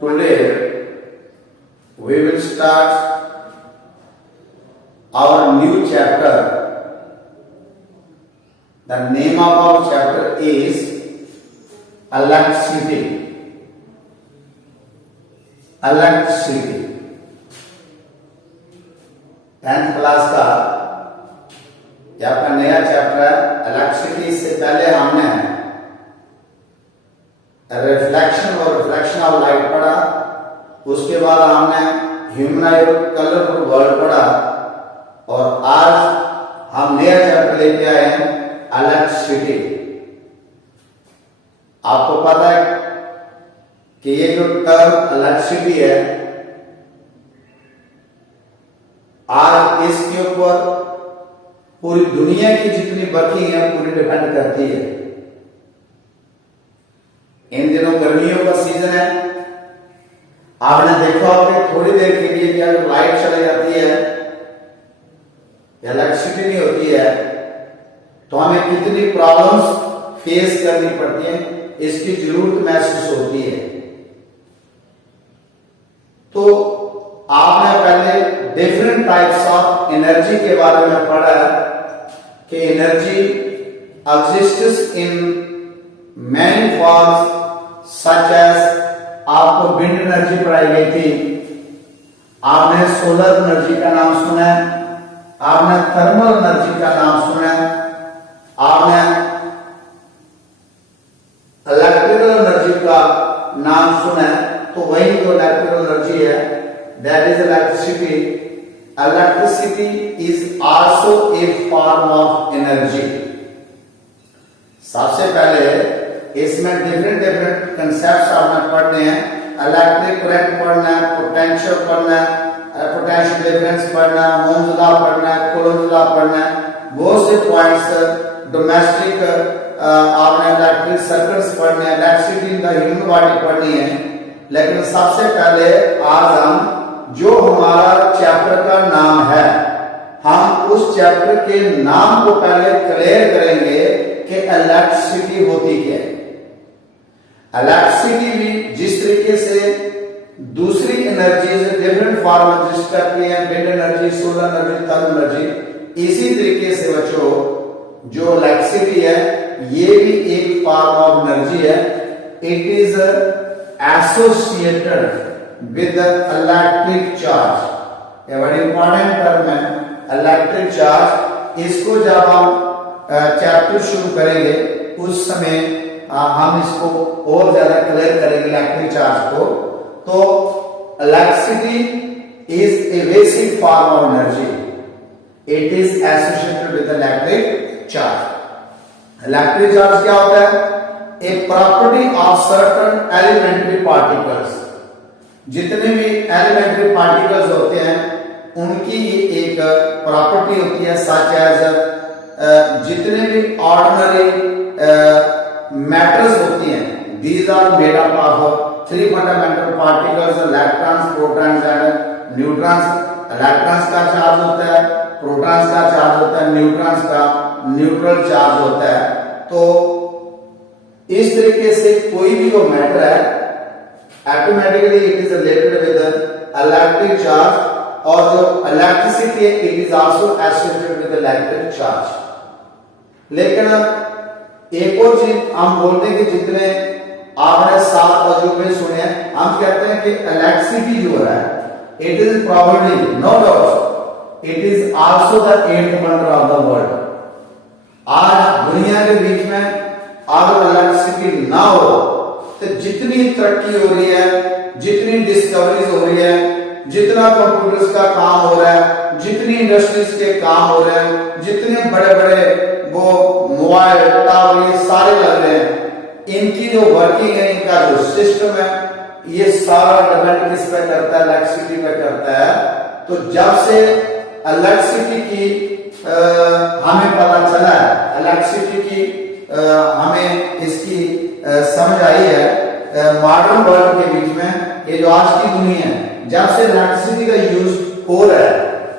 Today we will start our new chapter. The name of our chapter is electricity. Electricity. 10th class का ये आपका नया chapter है electricity. से पहले हमने रिफ्लेक्शन और रिफ्रैक्शन ऑफ लाइट पढ़ा, उसके बाद हमने ह्यूमनाइड कलरफुल वर्ल्ड पढ़ा और आज हम नया चैप्टर लेके आए हैं इलेक्ट्रिसिटी। आपको पता है कि ये जो टर्म इलेक्ट्रिसिटी है आज इसके ऊपर पूरी दुनिया की जितनी वर्किंग है पूरी डिपेंड करती है। इन दिनों गर्मियों का सीजन है, आपने देखा होगा थोड़ी देर के लिए क्या लाइट चली जाती है, इलेक्ट्रिसिटी नहीं होती है तो हमें कितनी प्रॉब्लम्स फेस करनी पड़ती हैं, इसकी जरूरत महसूस होती है। तो आपने पहले डिफरेंट टाइप्स ऑफ एनर्जी के बारे में पढ़ा कि energy exists in many forms such as, आपको विंड एनर्जी पढ़ाई गई थी, आपने सोलर एनर्जी का नाम सुना है, आपने थर्मल एनर्जी का नाम सुना है, आपने इलेक्ट्रिकल एनर्जी का नाम सुना है। तो वही जो इलेक्ट्रिकल एनर्जी है that is electricity. Electricity is also a form of energy. सबसे पहले इसमें डिफरेंट कंसेप्ट्स आपने पढ़ने हैं। इलेक्ट्रिक करंट पढ़ना है, पोटेंशियल पढ़ना है, पोटेंशियल डिफरेंस पढ़ना है, ओम्स लॉ पढ़ना है, कूलम्ब लॉ पढ़ना है, बहुत से पॉइंट्स डोमेस्टिक आपने इलेक्ट्रिक सर्किट्स पढ़ने हैं, electricity in the human body पढ़नी है। लेकिन सबसे पहले आज हम जो हमारा चैप्टर का नाम है, हम उस चैप्टर के नाम को पहले क्लियर करेंगे कि इलेक्ट्रिसिटी होती क्या है। इलेक्ट्रिसिटी भी जिस तरीके से दूसरी एनर्जी डिफरेंट फॉर्म एग्जिस्ट करती है, wind energy, solar energy, thermal energy, इसी तरीके से बच्चों जो इलेक्ट्रिसिटी है ये भी एक फॉर्म ऑफ एनर्जी है। It is associated with electric charge. ये बड़ी इंपॉर्टेंट टर्म है इलेक्ट्रिक चार्ज। इसको जब हम चैप्टर शुरू करेंगे उस समय हम इसको और ज्यादा क्लियर करेंगे इलेक्ट्रिक चार्ज को। तो electricity is a basic form of energy, it is associated with electric charge. Electric charge क्या होता है? A property of certain elementary particles. जितने भी एलिमेंट्री पार्टिकल्स होते हैं उनकी ये एक प्रॉपर्टी होती है सच एज जितने भी ऑर्डिनरी मैटर्स होती हैं these are made up of three fundamental particles, electrons, protons and neutrons. Electrons का चार्ज होता है, प्रोटॉन्स का चार्ज होता है, न्यूट्रॉन्स का न्यूट्रल चार्ज होता है। तो इस तरीके से कोई भी जो मैटर है automatically it is related with electric charge और जो इलेक्ट्रिसिटी है it is also associated with electric charge. लेकिन एक और चीज हम बोलते हैं कि जितने आपने 7 तजुर्बे सुने हैं, हम कहते हैं कि इलेक्ट्रिसिटी जो है it is probably no doubt it is also the 8th wonder of the world. आज दुनिया के बीच में अगर इलेक्ट्रिसिटी ना हो तो जितनी तरक्की हो रही है, जितनी डिस्कवरीज हो रही है, जितना कंप्यूटर्स का काम हो रहा है, जितनी इंडस्ट्रीज के काम हो रहे हैं, जितने बड़े बड़े वो मोबाइल टावर ये सारे लग रहे हैं, इनकी जो वर्किंग है, इनका जो सिस्टम है, ये सारा डिपेंड किस पे करता है? इलेक्ट्रिसिटी पे करता है। तो जब से इलेक्ट्रिसिटी की हमें पता चला है, इलेक्ट्रिसिटी की हमें इसकी समझ आई है मॉडर्न वर्ल्ड के बीच में, ये जो आज की दुनिया है, जब से इलेक्ट्रिसिटी का यूज हो रहा है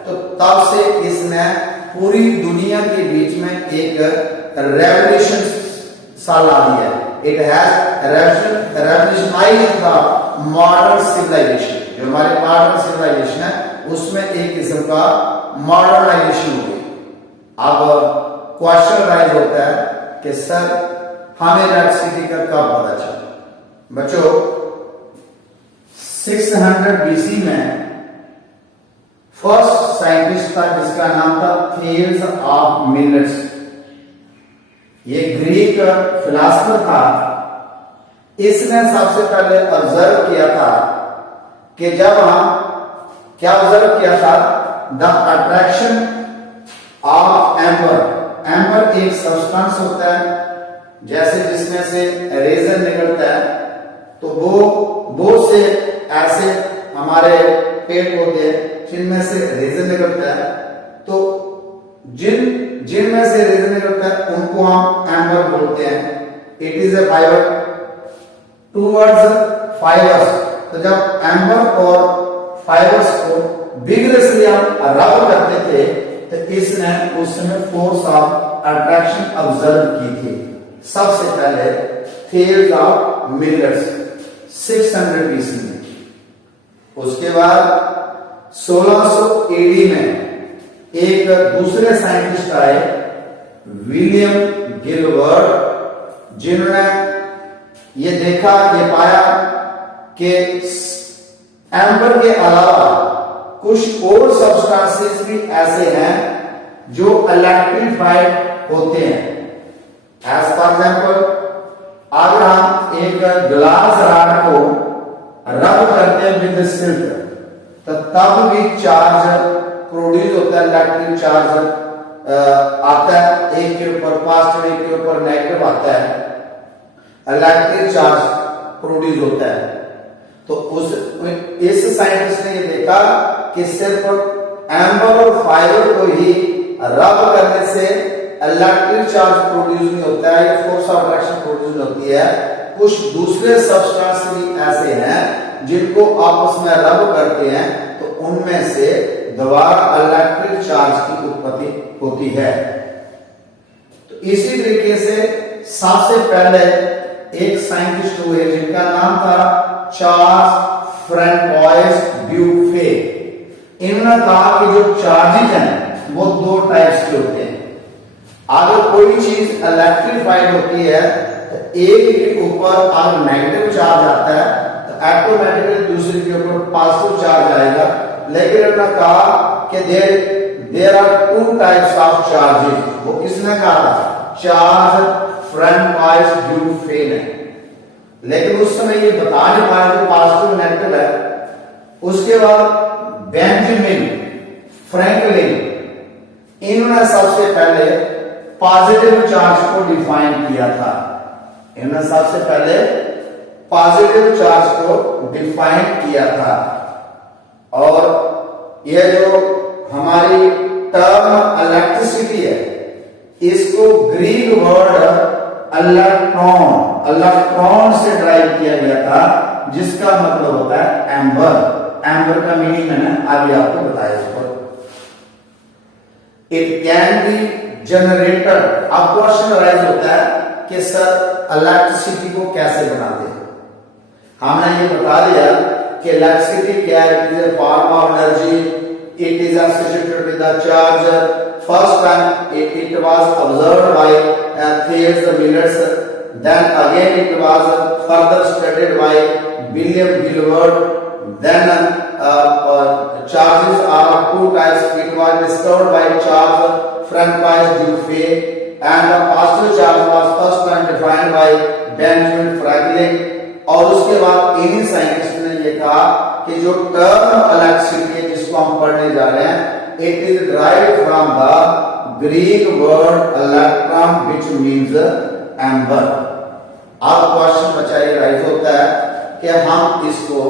तो तब से इसने पूरी दुनिया के बीच में एक रेवोल्यूशन सा ला दिया है। It has revolutionised the modern civilisation. जो हमारे मॉडर्न सिविलाइजेशन है उसमें एक किस्म का मॉडर्नाइजेशन हो गई। अब क्वेश्चन राइज होता है कि सर हमें इलेक्ट्रिसिटी का कब पता चला? बच्चों 600 बीसी में फर्स्ट साइंटिस्ट था जिसका नाम था थेल्स ऑफ मिलेट्स। ये ग्रीक फिलोसोफर था। इसने सबसे पहले ऑब्जर्व किया था कि जब हम क्या ऑब्जर्व किया था, the attraction of amber. Amber एक सब्सटेंस होता है जैसे जिसमें से रेजर निकलता है, तो वो बहुत से ऐसे हमारे पेड़ पौधे जिनमें से रेजर निकलता है, तो जिनमें से रेजर निकलता है उनको हम एम्बर बोलते हैं। It is a fibre towards fibres. तो जब एम्बर और फाइबर्स को विग्रेसली हम रब करते थे तो इसने उस समय फोर्स ऑफ अट्रैक्शन ऑब्जर्व की थी। सबसे पहले थेल्स ऑफ मिलेट्स 600 बीसी में। उसके बाद 1600 एडी में एक दूसरे साइंटिस्ट आए, विलियम गिलबर्ट, जिन्होंने ये देखा, ये पाया कि एम्बर के अलावा कुछ और सब्सटेंसेस भी ऐसे हैं जो इलेक्ट्रीफाइड होते हैं। एज फॉर एग्जाम्पल, अगर हम एक ग्लास रॉड को रब करते हैं विद सिल्क तो तब भी चार्ज प्रोड्यूस होता है, इलेक्ट्रिक चार्ज आता है। एक के ऊपर पॉजिटिव एक के ऊपर नेगेटिव आता है, इलेक्ट्रिक चार्ज प्रोड्यूस होता है। तो इस साइंटिस्ट ने ये देखा कि सिर्फ एम्बर और फाइबर को ही रब करने से इलेक्ट्रिक चार्ज प्रोड्यूस नहीं होता है, या फोर्स ऑफ अट्रैक्शन प्रोड्यूस होती है। कुछ दूसरे सब्सटेंस भी ऐसे हैं जिनको आपस में रब करते हैं तो उनमें से दोबारा इलेक्ट्रिक चार्ज की उत्पत्ति होती है। तो इसी तरीके से सबसे पहले एक साइंटिस्ट हुए जिनका नाम था चार्ल्स फ्रैंकोइस ड्यूफे। इन्होंने कहा कि जो चार्जेस हैं वो दो टाइप्स के होते हैं। अगर कोई चीज इलेक्ट्रीफाइड होती है तो एक के ऊपर अगर नेगेटिव चार्ज आता है तो ऑटोमेटिकली दूसरे के ऊपर पॉजिटिव चार्ज आएगा। लेकिन उन्होंने कहा कि there are two types of charges. वो किसने कहा था? चार्ल्स फ्रैंकोइस ड्यूफे ने। लेकिन उस समय ये बता नहीं पाया कि पॉजिटिव नेगेटिव है। उसके बाद बेंजामिन फ्रैंकलिन, इन्होंने सबसे पहले पॉजिटिव चार्ज को डिफाइन किया था। इन्होंने सबसे पहले पॉजिटिव चार्ज को डिफाइन किया था। और यह जो हमारी टर्म इलेक्ट्रिसिटी है इसको ग्रीक वर्ड इलेक्ट्रॉन से ड्राइव किया गया था, जिसका मतलब होता है एम्बर। एम्बर का मीनिंग मैंने अभी आपको बताया। It can be generator. अब क्वेश्चन राइज होता है कि सर इलेक्ट्रिसिटी को कैसे बनाते हैं? हमने ये बता दिया कि इलेक्ट्रिसिटी क्या है, it is a form of energy, it is associated with the charge. First time it was observed bye Thales millets, then again it was further studied by William Gilbert. Then charges are of two types. It was discovered by Charles Francois Dufay, and the positive charge was first time defined by Benjamin Franklin. और उसके बाद इन्हीं scientist ने ये कहा कि जो term electricity है जिसको हम पढ़ने जा रहे हैं, it is derived from the Greek word electron which means amber. अब क्वेश्चन बच्चा ये राइज होता है कि हम इसको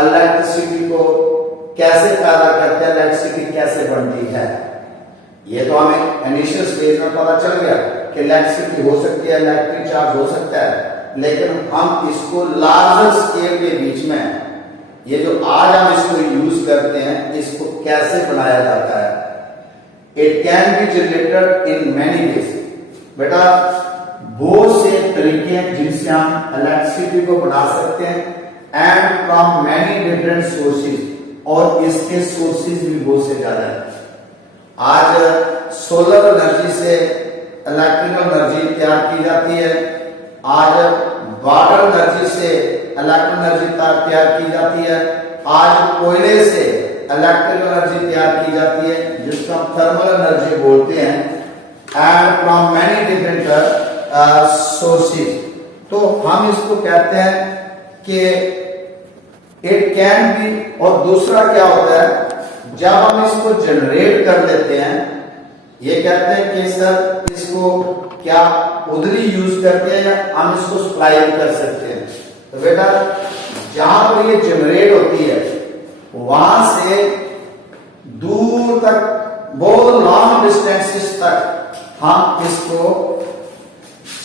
इलेक्ट्रिसिटी को कैसे पैदा करते हैं, इलेक्ट्रिसिटी कैसे बनती है। ये तो हमें इनिशियल स्टेज में पता चल गया कि इलेक्ट्रिसिटी हो सकती है, इलेक्ट्रिक चार्ज हो सकता है। लेकिन हम इसको लार्जर स्केल के बीच में, ये जो आज हम इसको यूज करते हैं, इसको कैसे बनाया जाता है। It can be generated in many ways. बेटा बहुत से तरीके हैं जिनसे हम इलेक्ट्रिसिटी को बना सकते हैं and from many different sources, और इसके सोर्सेज भी बहुत से ज्यादा हैं। आज सोलर एनर्जी से इलेक्ट्रिकल एनर्जी तैयार की जाती है, आज वाटर एनर्जी से इलेक्ट्रिकल एनर्जी तैयार की जाती है, आज कोयले से इलेक्ट्रिकल एनर्जी तैयार की जाती है जिसको हम थर्मल एनर्जी बोलते हैं, and from many different sources. तो हम इसको कहते हैं कि इट कैन बी, और दूसरा क्या होता है जब हम इसको जनरेट कर लेते हैं, ये कहते हैं कि सर इसको क्या उधर ही यूज करते हैं या हम इसको सप्लाई कर सकते हैं। तो बेटा जहां पर ये जनरेट होती है वहां से दूर तक, बहुत लॉन्ग डिस्टेंसेस तक हम इसको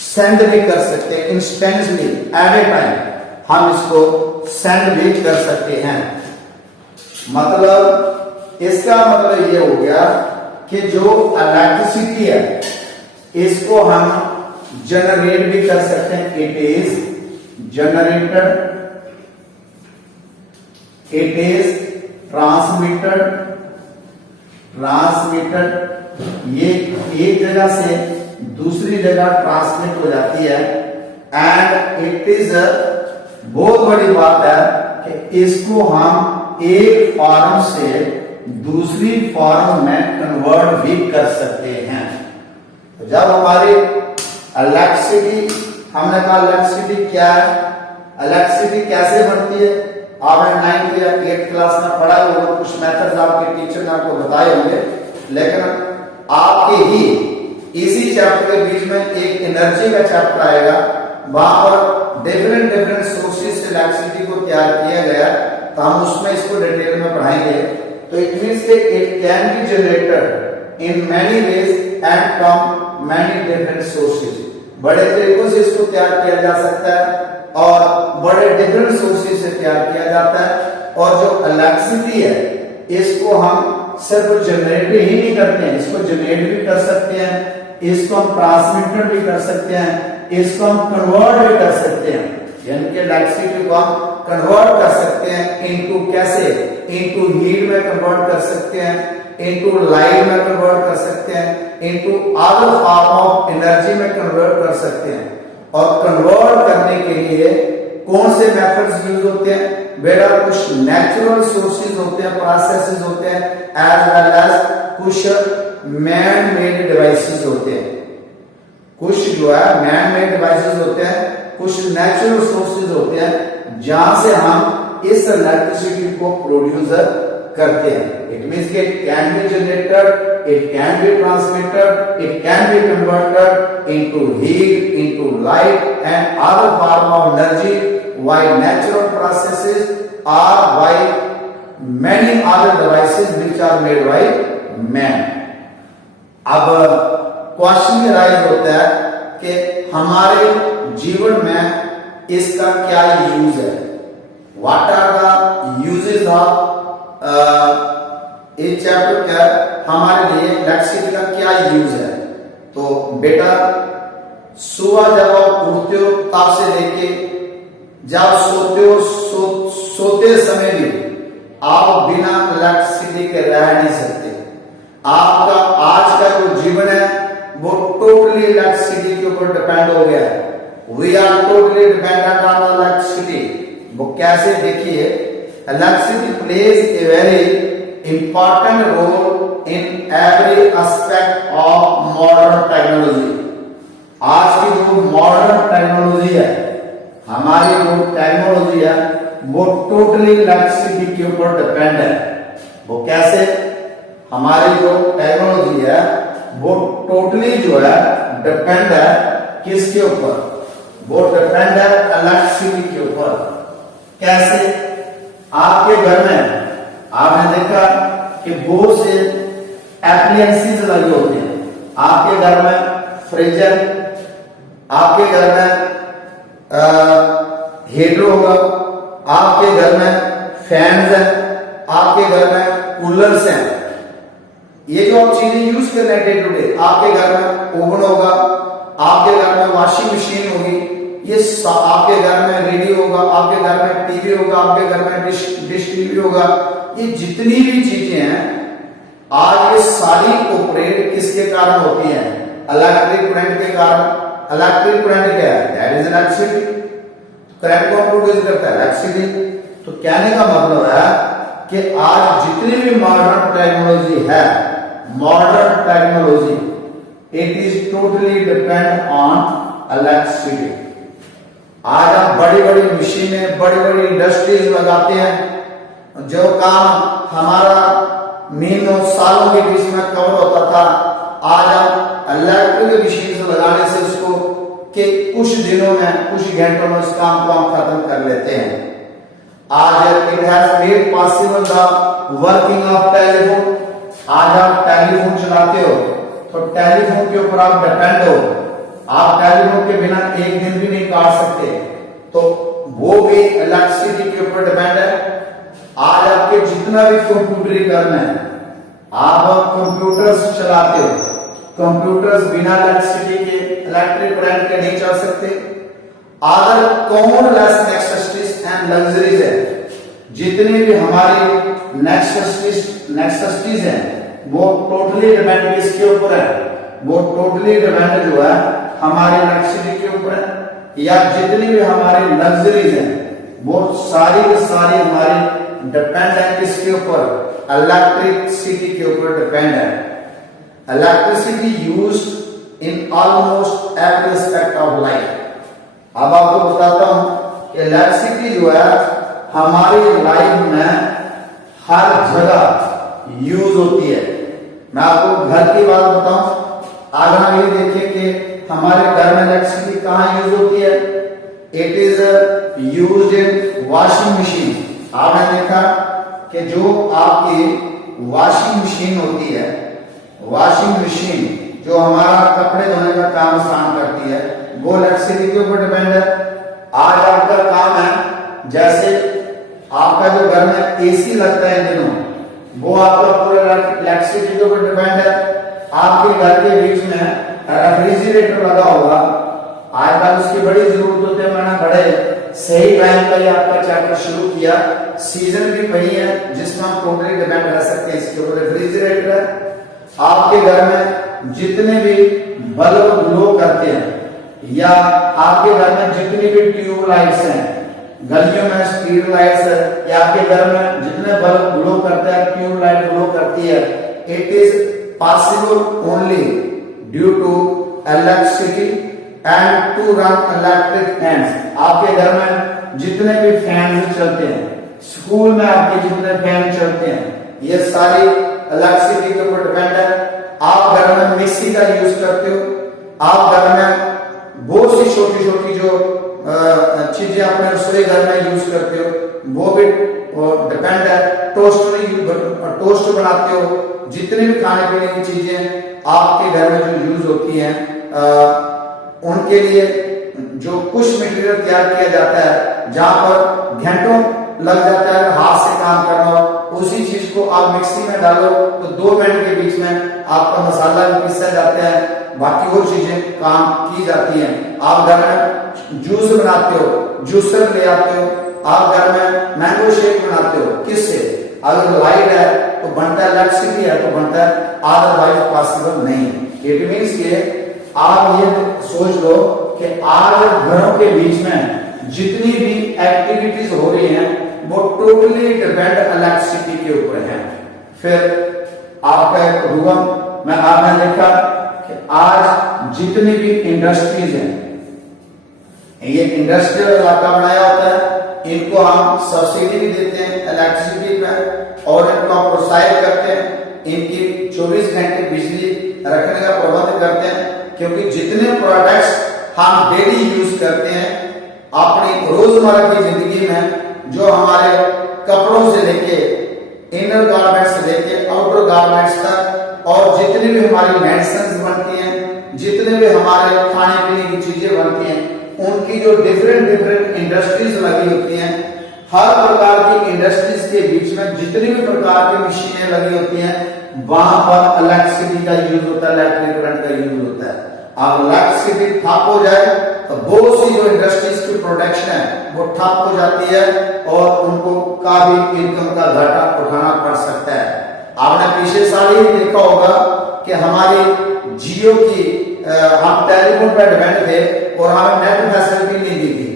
सेंड भी कर सकते हैं, इंस्टेंटली एट ए टाइम हम इसको सेंड भी कर सकते हैं। मतलब इसका मतलब ये हो गया कि जो इलेक्ट्रिसिटी है इसको हम जनरेट भी कर सकते हैं, it is generated, it is transmitted, ये एक जगह से दूसरी जगह ट्रांसमिट हो जाती है, एंड इट इज, बहुत बड़ी बात है कि इसको हम एक फॉर्म से दूसरी फॉर्म में कन्वर्ट भी कर सकते हैं। तो जब हमारी इलेक्ट्रिसिटी, हमने कहा इलेक्ट्रिसिटी क्या है, इलेक्ट्रिसिटी कैसे बनती है, आपने 9th या 8th क्लास में पढ़ा होगा, कुछ मेथड्स आपके टीचर ने आपको बताए होंगे, लेकिन आपके ही इसी चैप्टर के बीच में एक एनर्जी का चैप्टर आएगा, वहां पर डिफरेंट सोर्सेज से इलेक्ट्रिसिटी को तैयार किया गया, तो हम उसमें इसको डिटेल में पढ़ाएंगे। तो इट मींस कि it can be generated in many ways and from many different sources, बड़े तरीकों से इसको तैयार किया जा सकता है और बड़े डिफरेंट सोर्सेज से तैयार किया जाता है। और जो इलेक्ट्रिसिटी है इसको हम सिर्फ जनरेट ही नहीं करते हैं, इसको जनरेट भी कर सकते हैं, इसको हम ट्रांसमिट भी कर सकते हैं, इसको हम कन्वर्ट भी कर सकते हैं, यानी कि इलेक्ट्रिसिटी को हम कन्वर्ट कर सकते हैं इनटू, कैसे, इनटू हीट में कन्वर्ट कर सकते हैं, इनटू लाइट में कन्वर्ट कर सकते हैं, into other form of energy में कन्वर्ट कर सकते हैं। और कन्वर्ट करने के लिए कौन से मेथड्स यूज होते हैं बेटा, कुछ नेचुरल सोर्सेज होते हैं, प्रोसेसेस होते हैं, एज वेल एज कुछ मैन मेड डिवाइसेस होते हैं। कुछ जो है मैन मेड डिवाइसेस होते हैं, कुछ नेचुरल सोर्सेज होते हैं जहां से हम इस इलेक्ट्रिसिटी को प्रोड्यूस करते हैं। इट मींस कि it can be generated, it can be transmitted, it can be converted into heat, into light and other form of energy by natural processes or by many other devices which are made by man। अब question ये rise होता है कि हमारे जीवन में इसका क्या यूज है, what are the uses of, इस चैप्टर का हमारे लिए इलेक्ट्रिसिटी का क्या यूज है। तो बेटा सुबह जब आप उठते हो तब से लेके जब सोते हो, सोते समय भी आप बिना इलेक्ट्रिसिटी के रह नहीं सकते। आपका आज का जो जीवन है वो टोटली इलेक्ट्रिसिटी के ऊपर डिपेंड हो गया है। We are totally dependent on electricity. वो कैसे, देखिए, electricity plays a very important role in every aspect of modern technology. आज की जो मॉडर्न टेक्नोलॉजी है, हमारी जो टेक्नोलॉजी है वो टोटली इलेक्ट्रिसिटी के ऊपर डिपेंड है। वो कैसे, हमारी जो टेक्नोलॉजी है वो टोटली जो है डिपेंड है किसके ऊपर, वो डिपेंड है इलेक्ट्रिसिटी के ऊपर। कैसे, आपके घर में आपने देखा कि बहुत से एप्लायंसेस लगे होते हैं। आपके घर में फ्रिज है, आपके घर में हीटर होगा, आपके घर में फैंस है, आपके घर में कूलर्स हैं। ये जो आप चीजें यूज कर रहे हैं डे टू डे, आपके घर में ओवन होगा, आपके घर में वॉशिंग मशीन होगी, ये आपके घर में रेडियो होगा, आपके घर में टीवी होगा, आपके घर में डिश टीवी होगा, ये जितनी भी चीजें हैं आज ये सारी ऑपरेट किसके कारण होती हैं? इलेक्ट्रिक करंट के कारण। इलेक्ट्रिक करंट क्या है? That is electricity. करंट कौन प्रोड्यूस करता है? इलेक्ट्रिसिटी। तो कहने का मतलब है कि आज जितनी भी मॉडर्न टेक्नोलॉजी है, modern technology it is totally depend on electricity. आज आप बड़ी बड़ी मशीनें, बड़ी बड़ी इंडस्ट्रीज लगाते हैं। जो काम हमारा महीनों सालों के बीच में कवर होता था, आज आप इलेक्ट्रिक मशीन से लगाने से उसको कि कुछ दिनों में, कुछ घंटों में उस काम को हम खत्म कर लेते हैं। आज it has made possible the working of telephone. आज आप टेलीफोन चलाते हो तो टेलीफोन के ऊपर आप डिपेंड हो, आप टेलीफोन के बिना एक दिन भी नहीं काट सकते, तो वो भी इलेक्ट्रिसिटी के ऊपर डिपेंड है। आज आपके जितना भी कंप्यूटरीकरण है, आप कंप्यूटर्स चलाते हो, कंप्यूटर्स बिना इलेक्ट्रिसिटी के, इलेक्ट्रिक करंट के नहीं चल सकते। अदर कॉमनलेस नेसेसिटीज एंड लग्जरीज है, जितनी भी हमारी नेसेसिटीज हैं वो टोटली डिपेंड किसके ऊपर है? वो टोटली डिपेंड जो है हमारी इलेक्ट्रिसिटी के ऊपर है। या जितनी भी हमारी लग्जरीज हैं वो सारी की सारी हमारी डिपेंड है किसके ऊपर? इलेक्ट्रिसिटी के ऊपर डिपेंड है। Electricity used in almost every aspect of life. अब आपको बताता हूं कि इलेक्ट्रिसिटी जो है हमारी लाइफ में हर जगह यूज होती है। मैं आपको घर की बात बताऊं, आज हम ये देखिए कि हमारे घर में इलेक्ट्रिसिटी कहां यूज होती है? It is used in washing machine. आपने देखा कि जो आपकी वॉशिंग मशीन होती है, वॉशिंग मशीन जो हमारा कपड़े धोने का काम आसान करती है, वो इलेक्ट्रिसिटी के ऊपर डिपेंड है। आज आपका काम है, जैसे आपका जो घर में एसी लगता है इन दिनों, वो आपका पूरा इलेक्ट्रिसिटी के ऊपर डिपेंड है। आपके घर के बीच में रेफ्रिजरेटर लगा होगा, आजकल उसकी बड़ी जरूरत होती है। मैंने बड़े सही टाइम पर आपका चैप्टर शुरू किया, सीजन भी वही है जिसमें हम टोटली डिपेंड रह सकते हैं, इसके ऊपर रेफ्रिजरेटर है। आपके घर में जितने भी बल्ब ग्लो करते हैं, या आपके घर में जितनी भी ट्यूब लाइट्स हैं, गलियों में स्ट्रीट लाइट्स है, या आपके घर में जितने बल्ब ग्लो करते हैं, ट्यूब लाइट ग्लो करती है, it is possible only due to electricity and to run electric fans. आपके घर में जितने भी फैन चलते हैं, स्कूल में आपके जितने फैन चलते हैं, ये सारी इलेक्ट्रिसिटी के ऊपर डिपेंड है। आप घर में मिक्सी का यूज करते हो, आप घर में बहुत सी छोटी छोटी जो चीजें अपने रसोई घर में यूज करते हो, वो भी डिपेंड है। टोस्ट बनाते हो, जितनी भी खाने पीने की चीजें आपके घर में जो यूज होती हैं, उनके लिए जो कुछ मटेरियल तैयार किया जाता है, जहां पर घंटों लग जाता है हाथ से काम करना हो, उसी चीज को आप मिक्सी में डालो तो 2 मिनट के बीच में आपका मसाला भी पीसा जाता है, बाकी और चीजें काम की जाती हैं। आप घर में जूस बनाते हो, जूसर ले आते हो, आप घर में मैंगो शेक बनाते हो, किससे? अगर लाइट है तो बनता है, इलेक्ट्रिसिटी है तो बनता है, अदरवाइज पॉसिबल नहीं। इट मींस के आप ये सोच लो कि आज घरों के बीच में जितनी भी एक्टिविटीज हो रही हैं वो टोटली डिपेंड इलेक्ट्रिसिटी के ऊपर है। फिर आपका एक हुक्म में आपने देखा कि आज जितनी भी इंडस्ट्रीज हैं, ये इंडस्ट्रियल इलाका बनाया होता है, इनको हम सब्सिडी भी देते हैं इलेक्ट्रिसिटी पे और इनको हम प्रोत्साहित करते हैं, इनकी 24 घंटे बिजली रखने का प्रबंध करते हैं, क्योंकि जितने प्रोडक्ट्स हम डेली यूज करते हैं अपनी रोजमर्रा की जिंदगी में, जो हमारे कपड़ों से लेके इनर गारमेंट्स से लेके आउटर गारमेंट्स तक, और जितनी भी हमारी मेडिसिन बनती हैं, जितने भी हमारे खाने पीने की चीजें बनती हैं, उनकी जो डिफरेंट इंडस्ट्रीज लगी होती हैं, हर प्रकार की इंडस्ट्रीज के बीच में जितनी भी प्रकार की मशीनें लगी होती हैं, वहां पर इलेक्ट्रिसिटी का यूज होता है, इलेक्ट्रिक करंट का यूज होता है। अब इलेक्ट्रिसिटी ठप हो जाए तो बहुत सी जो इंडस्ट्रीज की प्रोडक्शन है वो ठप हो जाती है और उनको काफी इनकम का घाटा उठाना पड़ सकता है। आपने पिछले साल ही देखा होगा कि हमारी जियो की हम टेलीफोन पर डिपेंड थे और हमें नेट फैसिलिटी नहीं दी थी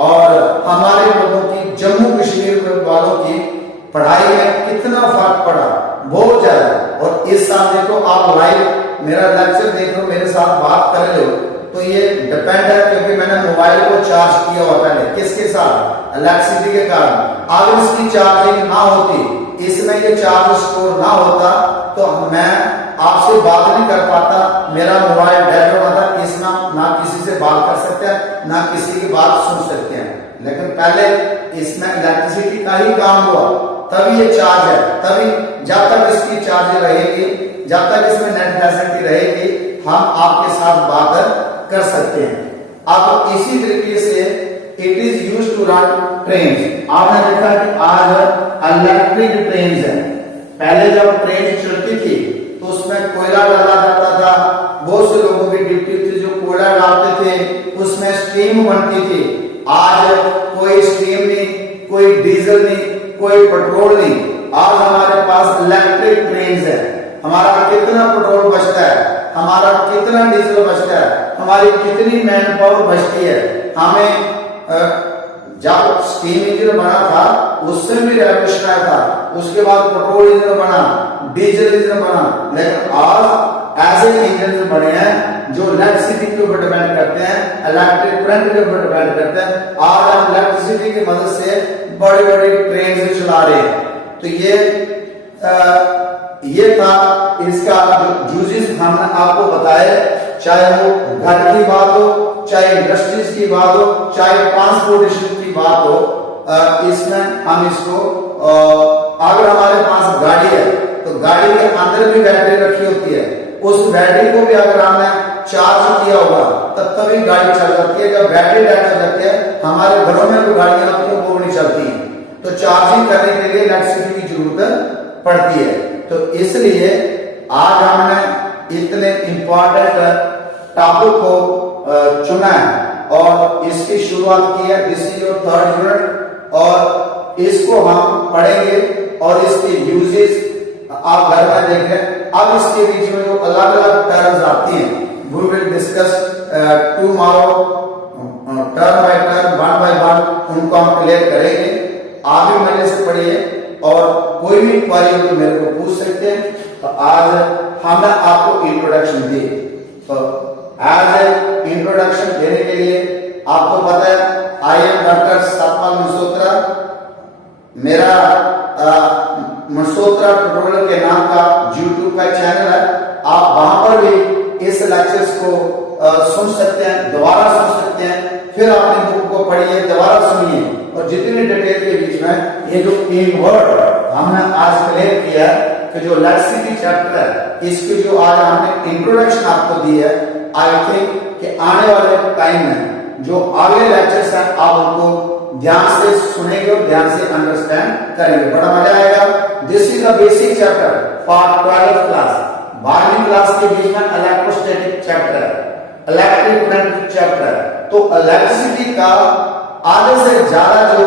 और हमारे लोगों की जम्मू कश्मीर वालों की पढ़ाई में कितना फर्क पड़ा, बहुत ज्यादा। और इस साल देखो आप लाइव मेरा लेक्चर देख लो, मेरे साथ बात कर रहे हो, तो ये डिपेंड है क्योंकि मैंने मोबाइल को चार्ज किया हुआ पहले किसके साथ, इलेक्ट्रिसिटी के कारण। अगर इसकी चार्जिंग ना होती, इसमें ये चार्ज स्टोर ना होता तो मैं आपसे बात नहीं कर पाता, मेरा मोबाइल डेड होना था, इसमें ना किसी से बात कर सकते हैं ना किसी की बात सुन सकते हैं। लेकिन पहले इसमें इलेक्ट्रिसिटी का ही काम हुआ, तभी ये चार्ज है, तभी जब तक इसकी चार्ज रहेगी, जब तक इसमें नेट फैसिलिटी रहेगी, हम आपके साथ बात कर सकते हैं। अब इसी तरीके से it is used to run train. आपने देखा कि आज इलेक्ट्रिक ट्रेन है, पहले जब ट्रेन चलती थी तो उसमें कोयला डाला जाता था, बहुत से लोगों की ड्यूटी थी जो कोयला डालते थे, उसमें स्टीम बनती थी। आज कोई स्टीम नहीं, कोई डीजल नहीं, कोई पेट्रोल नहीं, आज हमारे पास इलेक्ट्रिक ट्रेन है। हमारा कितना पेट्रोल बचता है, हमारा कितना डीजल बचता है, हमारी कितनी मैन पावर बचती है। हमें जब स्टीम इंजन बना था उससे भी रेवोल्यूशन आया था, उसके बाद पेट्रोल इंजन बना, डीजल इंजन बना, लेकिन आज ऐसे इंजन बने हैं जो इलेक्ट्रिसिटी के ऊपर डिपेंड करते हैं, इलेक्ट्रिक करंट के ऊपर डिपेंड करते हैं। आज हम इलेक्ट्रिसिटी की मदद से बड़ी बड़ी ट्रेन से चला रहे हैं। तो ये था इसका यूजेस हमने आपको बताया, चाहे वो घर की बात हो, चाहे इंडस्ट्रीज की बात हो, चाहे ट्रांसपोर्टेशन की बात हो, इसमें हम इसको अगर हमारे पास गाड़ी है तो गाड़ी के अंदर भी बैटरी रखी होती है, उस बैटरी को भी अगर हमने चार्ज किया होगा तब तभी गाड़ी चल जाती है। जब बैटरी डेड हो जाती है, हमारे घरों में जो गाड़ियां होती है वो नहीं चलती है, तो चार्जिंग करने के लिए इलेक्ट्रिसिटी की जरूरत पड़ती है। तो इसलिए आज हमने इतने इंपॉर्टेंट टॉपिक को चुना है और इसकी शुरुआत की है। This is your third unit और इसको हम पढ़ेंगे और इसके यूजेस आप घर में देखें। अब इसके बीच में जो अलग अलग टर्म्स आती हैं we will discuss tomorrow, term by term, one by one, उनको हम क्लियर करेंगे। आप भी मेरे से पढ़िए और कोई भी क्वेरी हो तो मेरे को पूछ सकते हैं। तो आज हमने आपको इंट्रोडक्शन दी, तो एज इंट्रोडक्शन देने के लिए आपको पता है I am doctor Satpal Malhotra, मेरा मल्होत्रा ट्यूटोरियल के नाम का YouTube का चैनल है। आप वहां पर भी इस लेक्चर्स को सुन सकते हैं, दोबारा सुन सकते हैं, फिर अपनी बुक को पढ़िए, दोबारा सुनिए और जितनी डिटेल के बीच में ये जो एक वर्ड हमने आज क्लियर किया कि जो इलेक्ट्रिसिटी चैप्टर है, इसकी जो आज हमने इंट्रोडक्शन आपको दी है, आई थिंक कि आने वाले टाइम में जो आगे लेक्चर्स हैं आप उनको ध्यान से सुनेंगे और ध्यान से अंडरस्टैंड करेंगे, बड़ा मजा आएगा। This is the basic chapter for 12th class. 12वीं क्लास के बीच में इलेक्ट्रोस्टैटिक चैप्टर है, इलेक्ट्रिक करंट चैप्टर है। तो इलेक्ट्रिसिटी का आधे से ज्यादा जो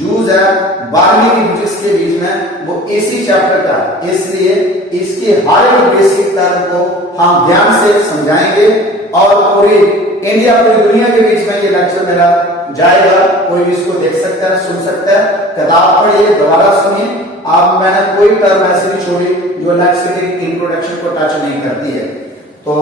यूज है 12वीं की बुक्स के बीच में वो इसी चैप्टर का, इसलिए इसकी हर एक बेसिक टर्म को हम ध्यान से समझाएंगे और पूरी इंडिया, पूरी दुनिया के बीच में ये लेक्चर मेरा जाएगा। कोई भी इसको देख सकता है, सुन सकता है, किताब पढ़िए, दोबारा सुनिए। आप मैंने कोई टर्म ऐसी नहीं छोड़ी जो इलेक्ट्रिसिटी की इंट्रोडक्शन को टच नहीं करती है। तो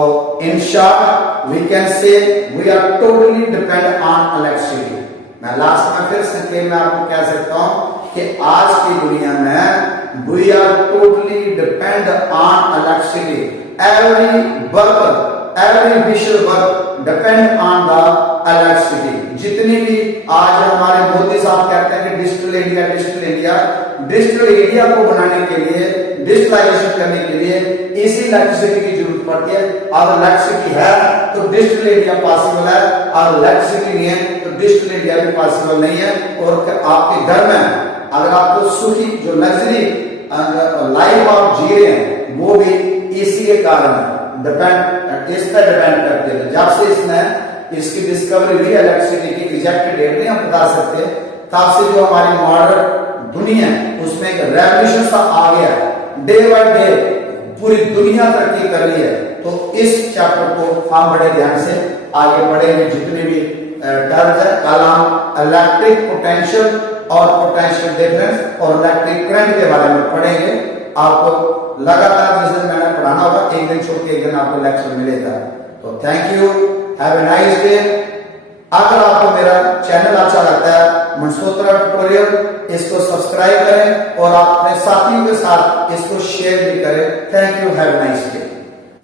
in short we can say we are totally depend on electricity. मैं लास्ट में फिर संक्षेप में आपको कह सकता हूं कि आज की दुनिया में we are totally depend on electricity. Every worker, every visual work depend on the electricity। जितनी भी आज हमारे मोदी साहब कहते हैं कि digital India, digital India, digital India को बनाने के लिए, डिजिटलाइजेशन करने के लिए इसी इलेक्ट्रिसिटी की जरूरत पड़ती है। अगर इलेक्ट्रिसिटी है तो डिजिटल इंडिया पॉसिबल है, और इलेक्ट्रिसिटी नहीं है तो डिजिटल इंडिया भी पॉसिबल नहीं है। और आपके घर में अगर आपको सुखी जो लग्जरी लाइफ आप जी रहे हैं वो भी इसी के कारण है। डिपेंड इस पर डिपेंड करती है। जब से इसने इसकी डिस्कवरी हुई इलेक्ट्रिसिटी की, एग्जैक्ट डेट नहीं हम बता सकते, तब से जो हमारी मॉडर्न दुनिया उसमें एक रेवोल्यूशन सा आ गया। डे बाय डे पूरी दुनिया तरक्की कर रही है। तो इस चैप्टर को हम बड़े ध्यान से आगे पढ़ेंगे। जितने भी टर्म्स है, कल हम इलेक्ट्रिक पोटेंशियल और पोटेंशियल डिफरेंस और इलेक्ट्रिक करंट के बारे में पढ़ेंगे। आपको लगातार जिस दिन मैंने पढ़ाना होगा, एक दिन छोड़ के एक दिन आपको लेक्चर मिलेगा। तो thank you, have a nice day. अगर आपको मेरा चैनल अच्छा लगता है मनसोत्रा ट्यूटोरियल, इसको सब्सक्राइब करें और अपने साथियों के साथ इसको शेयर भी करें। Thank you, have a nice day.